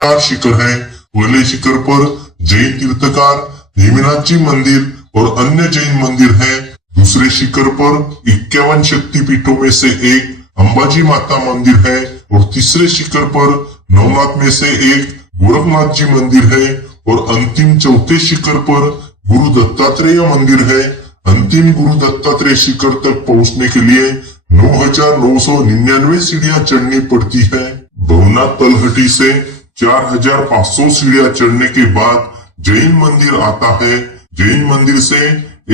चार शिखर हैं। पहले शिखर पर जैन तीर्थकार नेमिनाथ जी मंदिर और अन्य जैन मंदिर है। दूसरे शिखर पर 51 शक्तिपीठों में से एक अंबाजी माता मंदिर है और तीसरे शिखर पर नवनाथ में से एक गोरखनाथ जी मंदिर है और अंतिम चौथे शिखर पर गुरु दत्तात्रेय मंदिर है। अंतिम गुरु दत्तात्रेय शिखर तक पहुंचने के लिए 9,999 सीढ़ियां चढ़नी पड़ती है। भवनाथ तलहटी से 4,500 सीढ़ियां चढ़ने के बाद जैन मंदिर आता है। जैन मंदिर से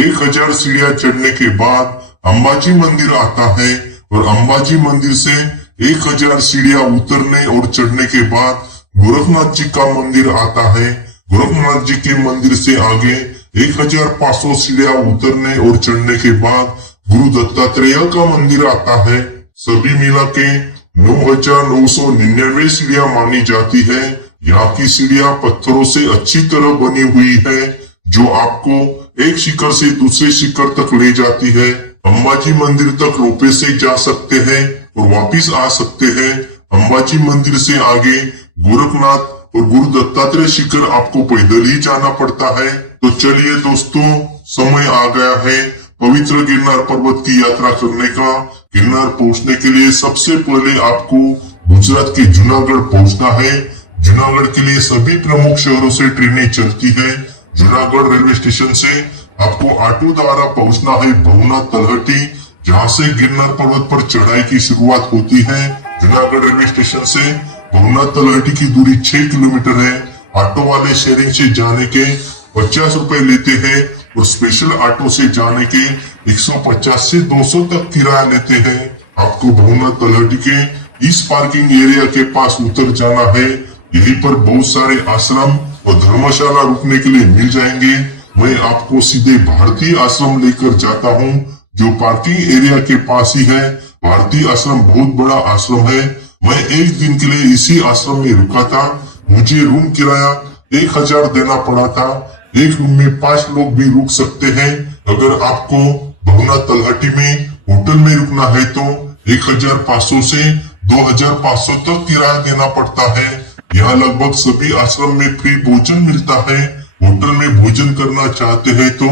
1,000 सीढ़ियां चढ़ने के बाद अंबाजी मंदिर आता है और अंबाजी मंदिर से 1,000 सीढ़ियां उतरने और चढ़ने के बाद गोरखनाथ जी का मंदिर आता है। गोरखनाथ जी के मंदिर से आगे 1,500 सीढ़ियां उतरने और चढ़ने के बाद गुरु दत्तात्रेय का मंदिर आता है। सभी मिला के 9,999 सीढ़ियां मानी जाती है। यहाँ की सीढ़ियां पत्थरों से अच्छी तरह बनी हुई है जो आपको एक शिखर से दूसरे शिखर तक ले जाती है। अंबाजी मंदिर तक रोपवे से जा सकते हैं और वापिस आ सकते हैं। अंबाजी मंदिर से आगे गोरखनाथ और गुरु दत्तात्रेय शिखर आपको पैदल ही जाना पड़ता है। तो चलिए दोस्तों, समय आ गया है पवित्र गिरनार पर्वत की यात्रा करने का। गिरनार पहुंचने के लिए सबसे पहले आपको गुजरात के जूनागढ़ पहुंचना है। जूनागढ़ के लिए सभी प्रमुख शहरों से ट्रेनें चलती है। जूनागढ़ रेलवे स्टेशन से आपको ऑटो द्वारा पहुंचना है भवनाथ तलहटी, जहां से गिरनार पर्वत पर चढ़ाई की शुरुआत होती है। जूनागढ़ रेलवे स्टेशन से भवनाथ तलहटी की दूरी 6 किलोमीटर है। ऑटो वाले शेयरिंग से जाने के 50 रुपए लेते हैं और स्पेशल ऑटो से जाने के 150 से 200 तक किराया लेते हैं। आपको भवनाथ तलहटी के इस पार्किंग एरिया के पास उतर जाना है। यहीं पर बहुत सारे आश्रम और धर्मशाला रुकने के लिए मिल जाएंगे। मैं आपको सीधे भारतीय आश्रम लेकर जाता हूँ जो पार्किंग एरिया के पास ही है। भारतीय आश्रम बहुत बड़ा आश्रम है। मैं एक दिन के लिए इसी आश्रम में रुका था। मुझे रूम किराया 1,000 देना पड़ा था। एक रूम में 5 लोग भी रुक सकते हैं। अगर आपको भवनाथ तलहटी में होटल में रुकना है तो 1,500 से 2,500 तक किराया देना पड़ता है। यहाँ लगभग सभी आश्रम में फ्री भोजन मिलता है। होटल में भोजन करना चाहते हैं तो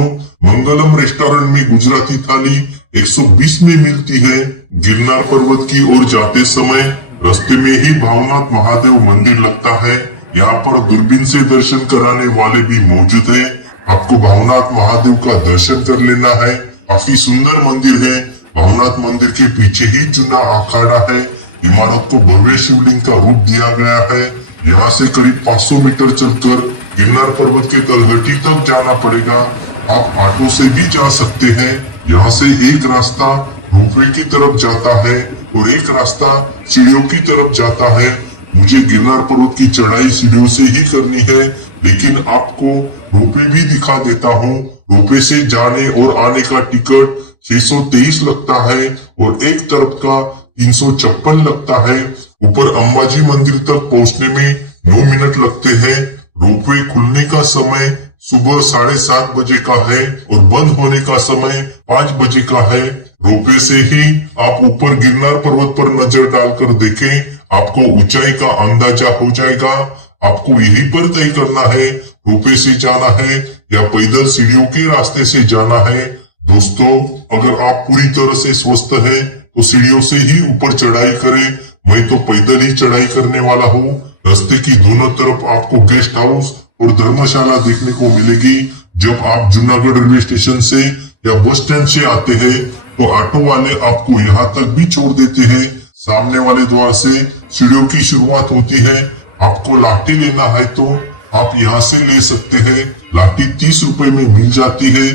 मंगलम रेस्टोरेंट में गुजराती थाली 120 में मिलती है। गिरनार पर्वत की ओर जाते समय रास्ते में ही भावनाथ महादेव मंदिर लगता है। यहाँ पर दूरबीन से दर्शन कराने वाले भी मौजूद हैं। आपको भावनाथ महादेव का दर्शन कर लेना है। काफी सुंदर मंदिर है। भावनाथ मंदिर के पीछे ही चुना अखाड़ा है। इमारत को भव्य शिवलिंग का रूप दिया गया है। यहाँ से करीब 500 मीटर चलकर गिरनार पर्वत के तलहटी तक जाना पड़ेगा। आप ऑटो से भी जा सकते हैं। यहाँ से एक रास्ता रोपवे की तरफ जाता है और एक रास्ता सीढ़ियों की तरफ जाता है। मुझे गिरनार पर्वत की चढ़ाई सीढ़ियों से ही करनी है, लेकिन आपको रोपवे भी दिखा देता हूँ। रोपवे से जाने और आने का टिकट 623 लगता है और एक तरफ का 356 लगता है। ऊपर अंबाजी मंदिर तक पहुंचने में 9 मिनट लगते हैं। रोपवे खुलने का समय सुबह 7:30 बजे का है और बंद होने का समय 5 बजे का है। रोपवे से ही आप ऊपर गिरनार पर्वत पर नजर डालकर देखें, आपको ऊंचाई का अंदाजा हो जाएगा। आपको यहीं पर तय करना है रोपवे से जाना है या पैदल सीढ़ियों के रास्ते से जाना है। दोस्तों, अगर आप पूरी तरह से स्वस्थ हैं तो सीढ़ियों से ही ऊपर चढ़ाई करें। मैं तो पैदल ही चढ़ाई करने वाला हूँ। रास्ते की दोनों तरफ आपको गेस्ट हाउस और धर्मशाला देखने को मिलेगी। जब आप जूनागढ़ रेलवे स्टेशन से या बस स्टैंड से आते हैं तो ऑटो वाले आपको यहाँ तक भी छोड़ देते हैं। सामने वाले द्वार से सीढ़ियों की शुरुआत होती है। आपको लाठी लेना है तो आप यहाँ से ले सकते हैं। लाठी 30 रुपए में मिल जाती है।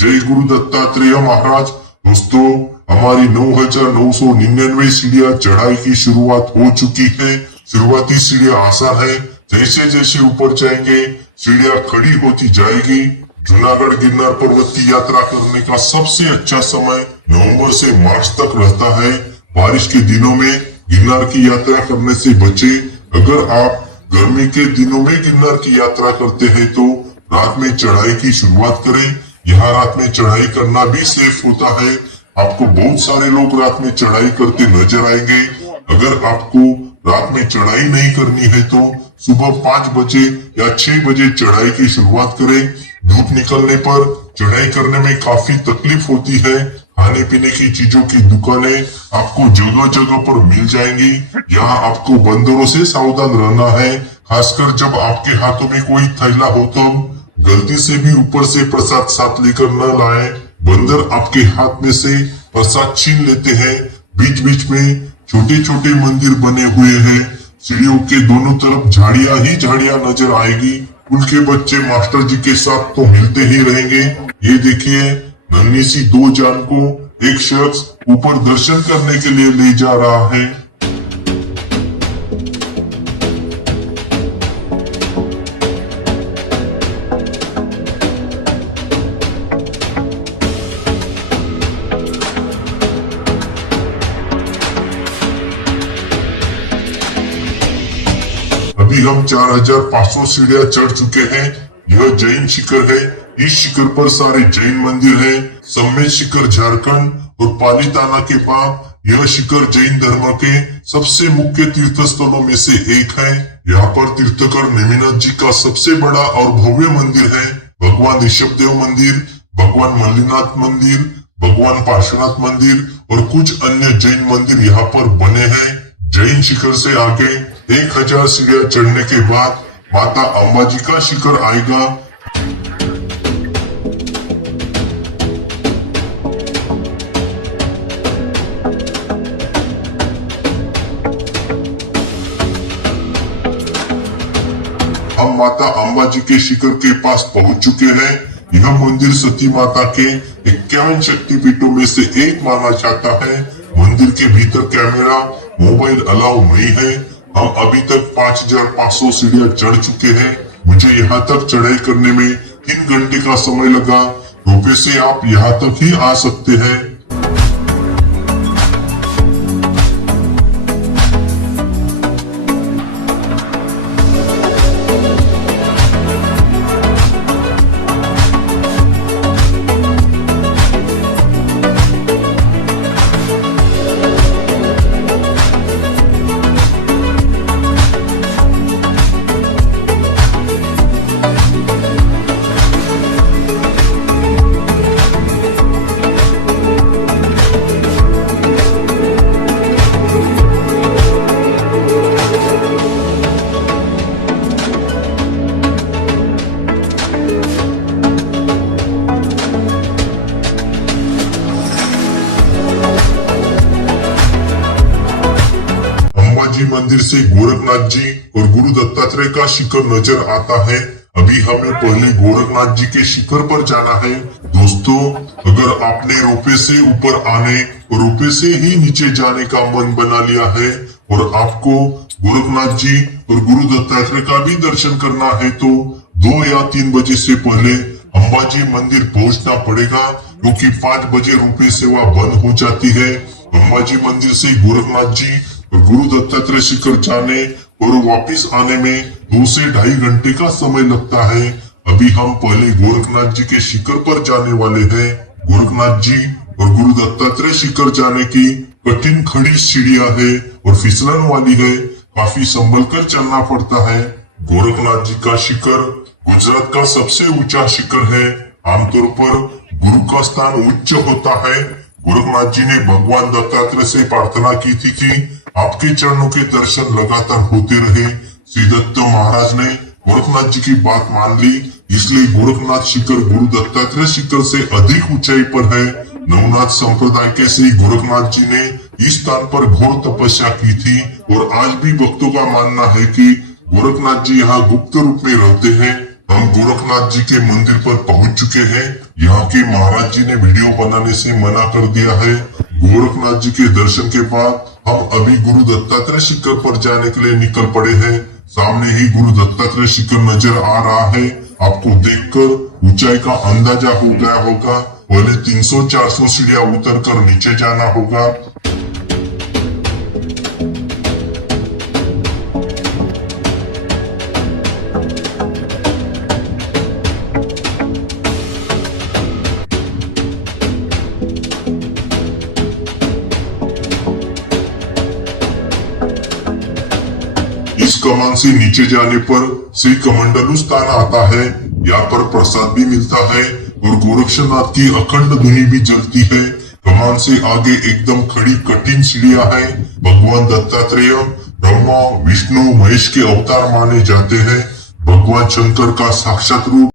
जय गुरु दत्तात्रेय महाराज। दोस्तों, हमारी 9,999 सीढ़ियां चढ़ाई की शुरुआत हो चुकी है। शुरुआती सीढ़ियां आसान है। जैसे जैसे ऊपर जाएंगे सीढ़ियां खड़ी होती जाएगी। जूनागढ़ गिरनार पर्वत की यात्रा करने का सबसे अच्छा समय नवंबर से मार्च तक रहता है। बारिश के दिनों में गिरनार की यात्रा करने से बचे। अगर आप गर्मी के दिनों में गिरनार की यात्रा करते हैं तो रात में चढ़ाई की शुरुआत करें। यहाँ रात में चढ़ाई करना भी सेफ होता है। आपको बहुत सारे लोग रात में चढ़ाई करते नजर आएंगे। अगर आपको रात में चढ़ाई नहीं करनी है तो सुबह 5 बजे या 6 बजे चढ़ाई की शुरुआत करें। धूप निकलने पर चढ़ाई करने में काफी तकलीफ होती है। खाने पीने की चीजों की दुकानें आपको जगह जगह पर मिल जाएंगी। यहाँ आपको बंदरों से सावधान रहना है, खासकर जब आपके हाथों में कोई थैला हो तब। गलती से भी ऊपर से प्रसाद साथ लेकर न लाएं। बंदर आपके हाथ में से प्रसाद छीन लेते हैं। बीच बीच में छोटे छोटे मंदिर बने हुए हैं। सीढ़ियों के दोनों तरफ झाड़ियां ही झाड़ियां नजर आएगी। स्कूल के बच्चे मास्टर जी के साथ तो मिलते ही रहेंगे। ये देखिए, नन्ही सी 2 जान को एक शख्स ऊपर दर्शन करने के लिए ले जा रहा है। अभी हम 4500 सीढ़ियां चढ़ चुके हैं। यह जैन शिखर है। इस शिखर पर सारे जैन मंदिर हैं। सम्मेद शिखर झारखंड और पालीताना के बाद यह शिखर जैन धर्म के सबसे मुख्य तीर्थ स्थलों में से एक है। यहाँ पर तीर्थकर नेमिनाथ जी का सबसे बड़ा और भव्य मंदिर है। भगवान ऋषभ देव मंदिर, भगवान मल्लीनाथ मंदिर, भगवान पार्श्वनाथ मंदिर और कुछ अन्य जैन मंदिर यहाँ पर बने हैं। जैन शिखर से आगे 1000 सीढ़ियां चढ़ने के बाद माता अंबाजी का शिखर आएगा। हम माता अंबाजी के शिखर के पास पहुंच चुके हैं। यह मंदिर सती माता के 51 शक्तिपीठों में से एक माना जाता है। मंदिर के भीतर कैमरा, मोबाइल अलाउ नहीं है। हम अभी तक 5500 सीढ़ियां चढ़ चुके हैं। मुझे यहाँ तक चढ़ाई करने में 3 घंटे का समय लगा। रोपवे से आप यहाँ तक ही आ सकते हैं। मंदिर से गोरखनाथ जी और गुरु दत्तात्रेय का शिखर नजर आता है। अभी हमें पहले गोरखनाथ जी के शिखर पर जाना है। दोस्तों, अगर आपने रोपवे से ऊपर आने और रोपवे से ही नीचे जाने का मन बना लिया है और आपको गोरखनाथ जी और गुरु दत्तात्रेय का भी दर्शन करना है तो 2 या 3 बजे से पहले अंबाजी मंदिर पहुंचना पड़ेगा, क्योंकि 5 बजे रोपवे सेवा बंद हो जाती है। अंबाजी मंदिर से गोरखनाथ जी और गुरु दत्तात्रेय शिखर जाने और वापस आने में 2 से 2.5 घंटे का समय लगता है। अभी हम पहले गोरखनाथ जी के शिखर पर जाने वाले हैं। गोरखनाथ जी और गुरु दत्तात्रेय शिखर जाने की कठिन खड़ी सीढ़ियां है और फिसलन वाली है। काफी संभल कर चलना पड़ता है। गोरखनाथ जी का शिखर गुजरात का सबसे ऊंचा शिखर है। आमतौर पर गुरु का स्थान उच्च होता है। गोरखनाथ जी ने भगवान दत्तात्रेय से प्रार्थना की थी कि आपके चरणों के दर्शन लगातार होते रहे। श्री दत्त महाराज ने गोरखनाथ जी की बात मान ली, इसलिए गोरखनाथ शिखर गुरु दत्तात्रेय शिखर से अधिक ऊंचाई पर है। नवनाथ संप्रदाय के श्री गोरखनाथ जी ने इस स्थान पर घोर तपस्या की थी और आज भी भक्तों का मानना है कि गोरखनाथ जी यहाँ गुप्त रूप में रहते हैं। हम गोरखनाथ जी के मंदिर पर पहुंच चुके हैं। यहाँ के महाराज जी ने वीडियो बनाने से मना कर दिया है। गोरखनाथ जी के दर्शन के बाद हम अभी गुरु दत्तात्रेय शिखर पर जाने के लिए निकल पड़े हैं। सामने ही गुरु दत्तात्रेय शिखर नजर आ रहा है। आपको देखकर ऊंचाई का अंदाजा हो गया होगा। पहले 300-400 सीढ़ियां उतर कर नीचे जाना होगा। इस कमान से नीचे जाने पर श्री कमंडलू स्थान आता है। यहाँ पर प्रसाद भी मिलता है और गोरक्षनाथ की अखंड धुनी भी जलती है। कमान से आगे एकदम खड़ी कठिन सीढ़ियां हैं। भगवान दत्तात्रेय ब्रह्मा विष्णु महेश के अवतार माने जाते हैं। भगवान शंकर का साक्षात रूप